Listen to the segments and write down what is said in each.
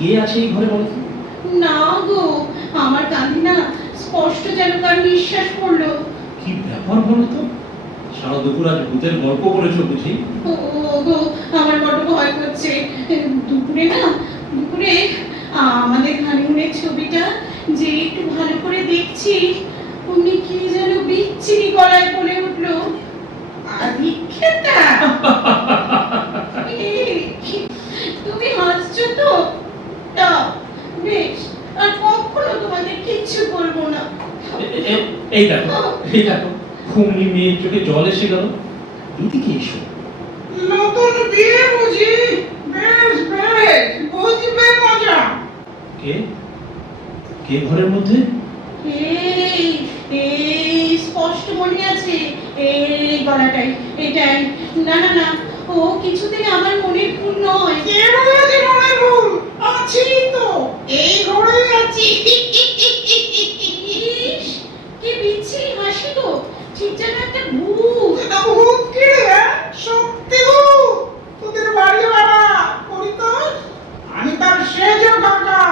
কে আছে এই ঘরে বলো না গো আমার কাঁধে না স্পষ্ট যেন কার নিঃশ্বাস পড়ল। কি ব্যাপার বলো তো? সারা দুপুর আজ ভূতের গল্প করেছ বুঝি? ও গো আমার বড় ভয় করছে। দুপুরে না দুপুরে আমাদের হানিমুনের ছবিটা যে একটু ভালো করে দেখছি উনি কি যেন বিচ্ছিরি গলায় বলে উঠল। আদিক্ষেতা এই, তুমি হাসছো তো তা, বেশ আর কখনো তোমাদের কিচ্ছু বলব না এ- এ- এ- এই দেখো এই দেখো খুমনি মেয়ের চোখে জল এসে গেল। এদিকে এসো। নতুন বিয়ে বুঝি? বেশ বেশ বুঝবে মজা। কে? কে ঘরের মধ্যে? এই এই স্পষ্ট মনে আছে এই গলাটাই এটাই। না না না ও কিছুতেই আমার মনের ভুল নয়। কে বলেছে মনে ভুল? আছি তো। এই ঘরেই আছি ইস, কি বিচ্ছিরি হাসি গো ঠিক যেন একটা ভূত। এটা ভূত কি রে? সত্যি ভূত? তোদের বাড়ি বাবা করি তো আমি তার সেজ কাকা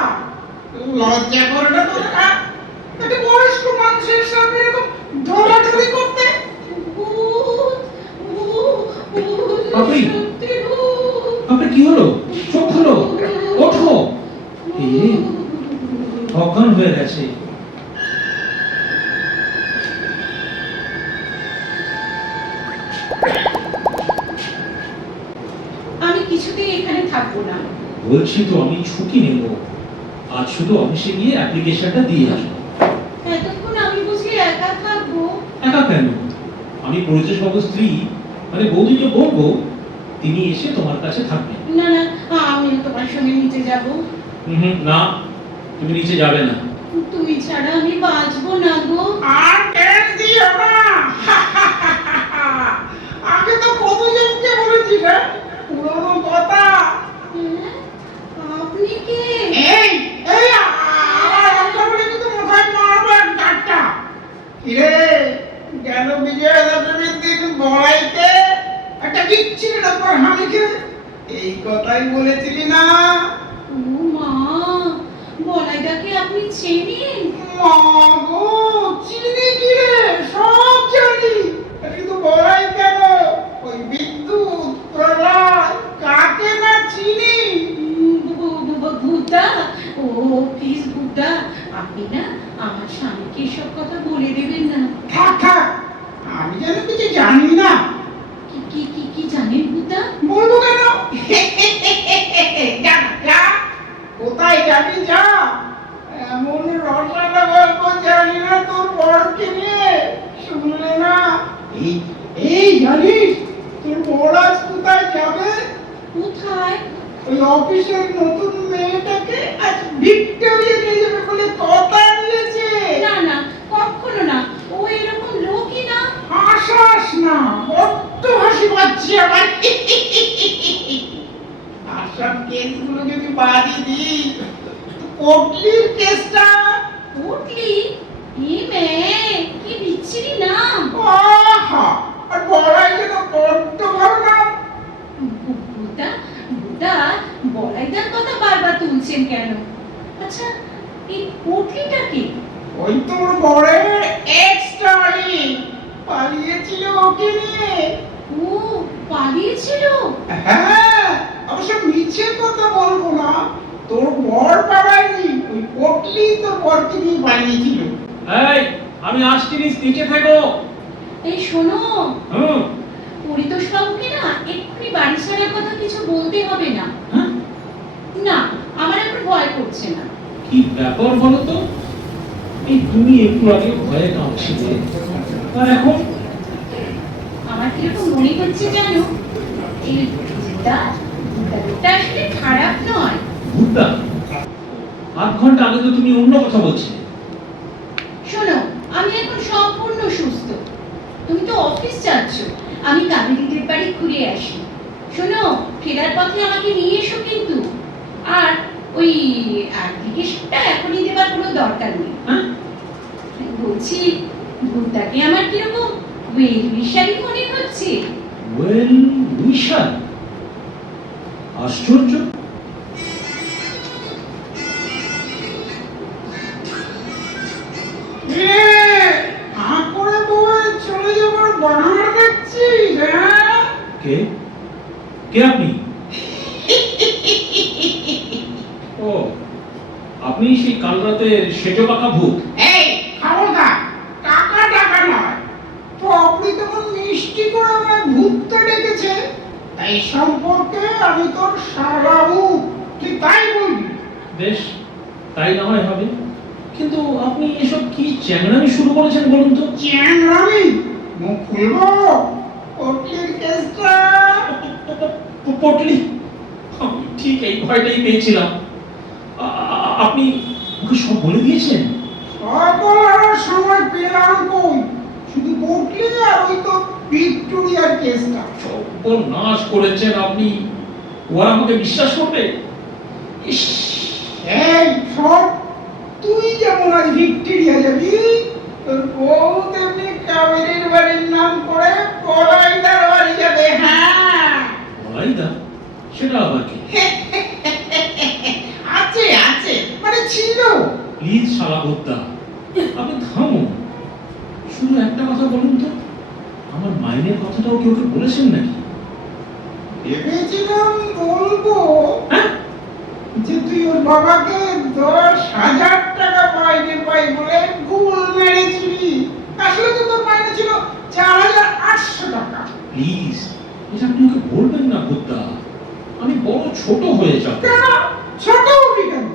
লজ্জা করে না হ্যাঁ? একটা বয়স্ক মানুষের সামনে এরকম ঢোলাঢুলি করতে। ভূত ভূত ভূত সত্যি ভূত। আপনার কি হলো? চোখ হলো ওঠো। অজ্ঞান হয়ে গেছে। থাকব না। বলছি তো আমি ছুটি নেব। আজ শুধু অফিসে গিয়ে অ্যাপ্লিকেশনটা দিয়ে আসব। এতক্ষণ আমি বুঝি একা থাকব। একা কেন? আমি পরিচয় বাবুর স্ত্রী। মানে বৌদিকে বলব তিনি এসে তোমার কাছে থাকবেন। না না আমিও তোমার সঙ্গে নিচে যাব। হুম হুম, না তুমি নিচে যাবে না। তুমি ছাড়া আমি বাঁচবো না গো। আর টের দিও না আগে তো কত জনকে বলেছি রে পুরনো কথা হ্যাঁ? আপনি কে এই এই আমার অঙ্ক কিন্তু মাথায় মারবো ডাক্তার কিরে গেল বিজয়া দশমীর দিন বড়াইতে একটা বিচ্ছিরি ব্যাপার হামিকে। এই কথাই বলেছিলি না? ও মা বলাইদাকে আপনি চেনেন? মা গো চিনি কি রে? সব জানি। কিন্তু বড়াই কেন ওই বিদ্যুৎ প্রলয় কাকে না চিনি উম, বু- বু- বু- বুদ্ধা ও প্লিজ বুদ্ধা আপনি না আমার স্বামীকে এসব কথা বলে দেবেন না। থাক থাক। আমি যেন কিছু জানি না। কি কি কি কি জানেন বুদ্ধা বলব কেন? যা যা। কোথায় যাবি যা। এমন রসালো গল্প জানি না তোর বরকে নিয়ে। শুনলে না? এই এই জানিস তোর বর আজ কোথায় যাবে? কোথায়? ওই অফিসের নতুন মেয়েটাকে আজ ভিক্টোরিয়া নিয়ে যাবে বলে কথা দিয়েছে না না কখনো না ও এরকম লোকই না হাসাস না বড্ড হাসি পাচ্ছি আমার আর সব কেসগুলো যদি বাদি দিই কোটলির কেসটা? উঠলি ই মেয়ে কি বিচ্ছিরি নাম। আহা! আর বড়াই যেন বড্ড ভালো নাম। বু- বুদ্ধা বুদ্ধা বলাইদার কথা বারবার তুলছেন কেন? আচ্ছা এই পুটলিটা কি? ওই তোর বড়ের এক্স ডার্লিং পালিয়েছিল ওকে নিয়ে। ও পালিয়েছিল? হ্যাঁ অবশ্য মিছে কথা বলব না। তোর বর তোর বরকে নিয়ে পালিয়েছিল এই আমি আসছি নিচে থাকো। এই শোনো। হুম। পরিতোষ বাবুকে না এক্ষুনি বাড়ি ছাড়ার কথা কিছু বলতে হবে না। হ্যাঁ? না আমার এখন ভয় করছে না। কি ব্যাপার বলো তো? এই তুমি একটু আগে ভয়ে কাঁপছিলে। আর এখন? আমার কীরকম মনে হচ্ছে জানো? এই বুদ্ধা বুদ্ধাটা আসলে খারাপ আধ ঘণ্টা আগে তো তুমি অন্য কথা বলছিলে। শোনো আমি এখন সম্পূর্ণ সুস্থ। তুমি তো অফিস যাচ্ছ আমি কাবেরীদের বাড়ি ঘুরে আসি। শোনো ফেরার পথে আমাকে নিয়ে এসো কিন্তু। আর ওই অ্যাপ্লিকেশনটা এখনই দেবার কোনো দরকার নেই। হ্যাঁ? বলছি ভূতটাকে আমার কীরকম? ওয়েল বিশালী মনে হচ্ছে। ওয়েল উইশাল আশ্চর্য। কে? কে আপনি? ও আপনি সেই কাল রাতের সেজো পাকা ভূত। এই খবরদার টাকা টাকা নয় তো আপনি তেমন মিষ্টি করে আমায় ভূতটা ডেকেছে? তাই সম্পর্কে আমি তোর সারাবু তুই তাই বলবি। বেশ তাই না হয় হবে। কিন্তু আপনি এসব কি চ্যাংড়ামি শুরু করেছেন বলুন তো? চ্যাং রামি মুখ খুলবো? কেসটা পটলি। ঠিক এই ভয়টাই পেয়েছিলাম। আপনি ওকে সব বলে দিয়েছেন? সময় পেলাম শুধু বটলি আর ওই তো ভিক্টোরিয়ার কেসটা। নাশ করেছেন আপনি। ওরা আমাকে বিশ্বাস করবে? ইস। এই সব তুই যেমন আজ ভিক্টোরিয়া যাবি তোর বউ তেমনি কাবেরীর বাড়ির নাম করে পলাইদার বাড়ি যাবে হ্যাঁ বলাইদা সেটা আবার কি আছে আছে মানে ছিল। প্লিজ শালা হত্যা আপনি থামুন। শুধু একটা কথা বলুন তো আমার মাইনের কথাটাও কেউ কেউ বলেছেন নাকি? ভেবেছিলাম বলব হ্যাঁ? যে তুই ওর বাবাকে দশ হাজার টাকা মাইনে পাই বলে গুল মেরেছিলি। আসলে তো তোর মাইনে ছিল চার হাজার আটশো টাকা। প্লিজ এটা আপনি ওকে বলবেন না আমি বড় ছোট হয়ে যাবে কেন? ছোট হবি কেন?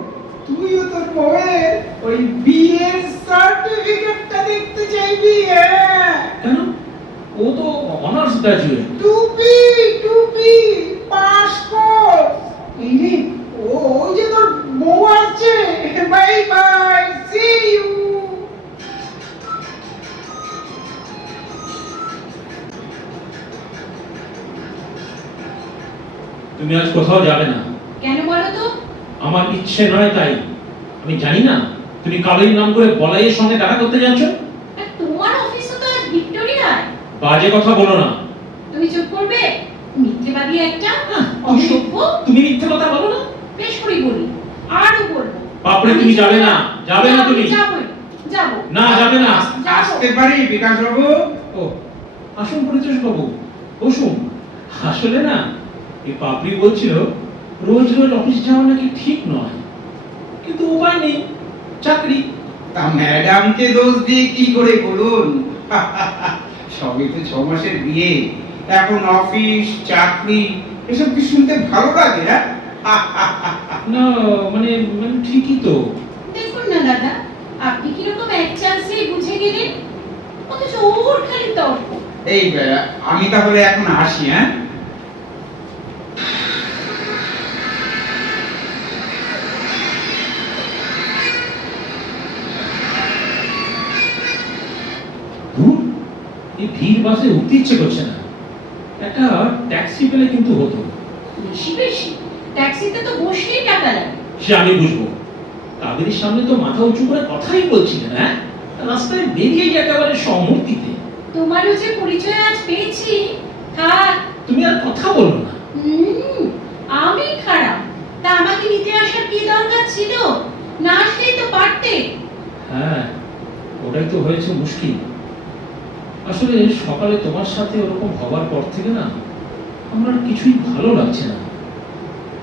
তুইও তোর বউয়ের ওই বিয়ের সার্টিফিকেটটা দেখতে চাইবি কেন? ও তো অনার্স গ্রাজুয়েট টুপি টুপি পাস কোর্স। এই ও যে তোর বউ আছে বাই বাই তুমি আজ কোথাও যাবে না। কেন বলো তো? আমার ইচ্ছে নয় তাই। আমি জানি না তুমি কাবেরীর নাম করে বলাইয়ের সঙ্গে দেখা করতে যাচ্ছ? তোমার অফিসও তো আজ ভিক্টোরিয়ায় বাজে কথা বলো না। তুমি চুপ করবে? মিথ্যেবাদী একটা অসভ্য? তুমি মিথ্যে কথা বলো না। বেশ করে বলি আরও বলব। বাপরে তুমি যাবে না যাবে না তুমি। যাবই যাব। না যাবে না। যাব। আসতে পারি বিকাশ বাবু ও আসুন পরিতোষ বাবু বসুন। আসলে না এই পাপড়ি বলছিল রোজ রোজ অফিস যাওয়া নাকি ঠিক নয়। কিন্তু উপায় নেই চাকরি। তা ম্যাডামকে দোষ দিয়ে কি করে বলুন? সবই তো ছ মাসের বিয়ে। এখন অফিস চাকরি এসব কি শুনতে ভালো লাগে হ্যাঁ? না মানে মানে ঠিকই তো। দেখুন না দাদা আপনি কীরকম এক চান্সে বুঝে গেলেন? অথচ ওর খালি তর্ক। এই আমি তাহলে এখন আসি হ্যাঁ? ধুর, এই ভিড় বাসে উঠতে ইচ্ছে করছে না। একটা ট্যাক্সি পেলে কিন্তু হতো। বেশি বেশি। ট্যাক্সিতে তো বসলেই টাকা লাগে। সে আমি বুঝব। কাবেরীর সামনে তো মাথা উঁচু করে কথাই বলছিলেন হ্যাঁ? রাস্তায় বেরিয়েই একেবারে সম্মতিতে তোমারও যে পরিচয় আজ পেয়েছি থাক তুমি আর কথা বলো না। আমি খারাপ। তা আমাকে নিতে আসার কি দরকার ছিল? না আসলেই তো পারতে। হ্যাঁ ওটাই তো হয়েছে মুশকিল। আসলে সকালে তোমার সাথে ওরকম হবার পর থেকে না আমার কিছুই ভালো লাগছে না।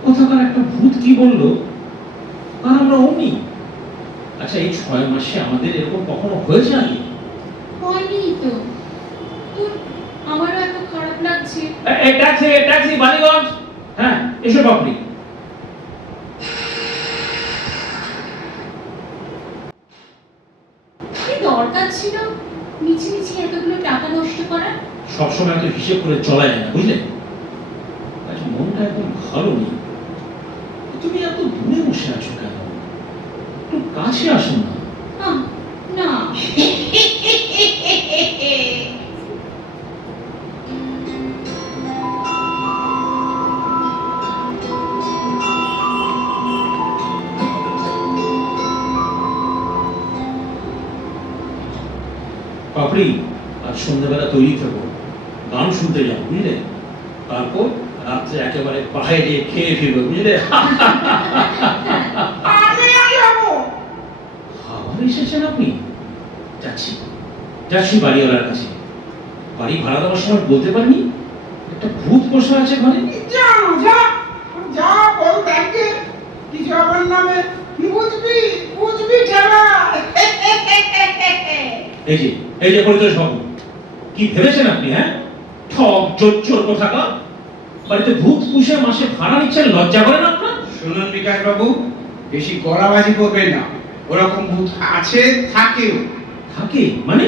কোথাকার একটা ভূত কি বলল? আর আমরা অমনি। আচ্ছা এই ছয় মাসে আমাদের এরকম কখনো হয়েছে আগে হয়নি তো। আমারও এত খারাপ লাগছে। Taxi taxi Ballygunge. হ্যাঁ এসব আপনি কি দরকার ছিল মিছি মিছি এতগুলো টাকা নষ্ট করা সবসময় এত হিসেব করে চলা যায় না বুঝলে? আজ মনটা একদম ভালো নেই। তুমি এত দূরে বসে আছো কেন? একটু কাছে আসো না। না। তৈরি থাকো গান শুনতে যাও বুঝলে? তারপর রাত্রে একেবারে বাইরে খেয়ে ফিরবে বুঝলে? আবার এসেছেন আপনি? যাচ্ছি যাচ্ছি বাড়িওয়ালার কাছে। বাড়ি ভাড়া দেওয়ার সময় বলতে পারিনি? একটা ভূত বসে আছে ঘরে। যা বল দেখে কিছু আমার নামে? বুঝবি বুঝবি ঠেলা। এই যে এই যে পরিতোষ বাবু। কি ভেবেছেন আপনি হ্যাঁ? ঠক জোচ্চোর কোথাকা বাড়িতে ভূত পুষে মাসে ভাড়া নিচ্ছেন লজ্জা করেন আপনার? শুনুন বিকাশ বাবু বেশি গলাবাজি করবেন না। ওরকম ভূত আছে থাকেও। থাকে? মানে?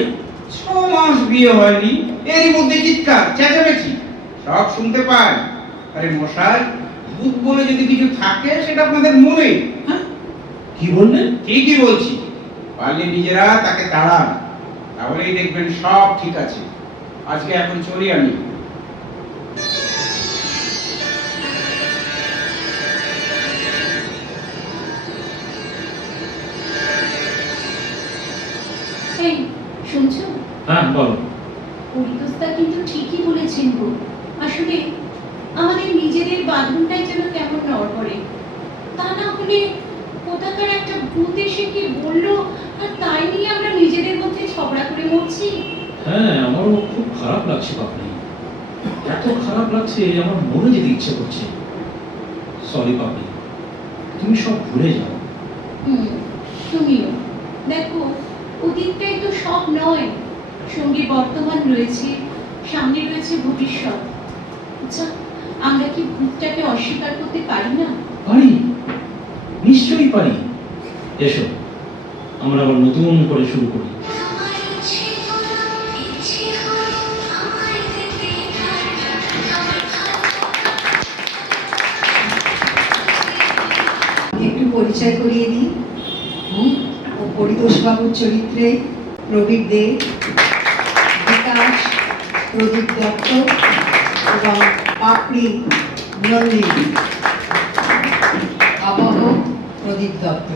ছ মাস বিয়ে হয়নি এরই মধ্যে চিৎকার চেঁচামেচি। সব শুনতে পাই আরে মশাই ভূত বলে যদি কিছু থাকে সেটা আপনাদের মনে। হ্যাঁ? কি বললেন? ঠিকই বলছি। পারলে নিজেরা তাকে তাড়ান তাহলেই দেখবেন সব ঠিক আছে। আজকে এখন চলি আমি। শুনছো? হ্যাঁ বলো। পরিতোষদা কিন্তু ঠিকই বলেছেন গো। আসলে আমাদের নিজেদের বাঁধনটাই যেন কেমন নড়বড়ে তা না হলে কোথাকার একটা ভূত এসে কি বলল আর তাই নিয়ে আমরা নিজেদের মধ্যে ঝগড়া করে মরছি? হ্যাঁ আমারও খুব খারাপ লাগছে পাপড়ি এত খারাপ লাগছে আমার মরে যেতে ইচ্ছে করছে। সরি পাপড়ি তুমি সব ভুলে যাও। হুম তুমিও। দেখো অতীতটাই তো সব নয়। সঙ্গে বর্তমান রয়েছে সামনে রয়েছে ভবিষ্যৎ। আচ্ছা আমরা কি ভূতটাকে অস্বীকার করতে পারি না? পারি নিশ্চয়ই পারি। এসো আমরা আবার নতুন করে শুরু করি। পরিচয় করিয়ে দিই। ও পরিতোষবাবুর চরিত্রে প্রবীর দে, বিকাশ, প্রদীপ দত্ত এবং পাপড়ি নন্দিনী। আবহ প্রদীপ দত্ত।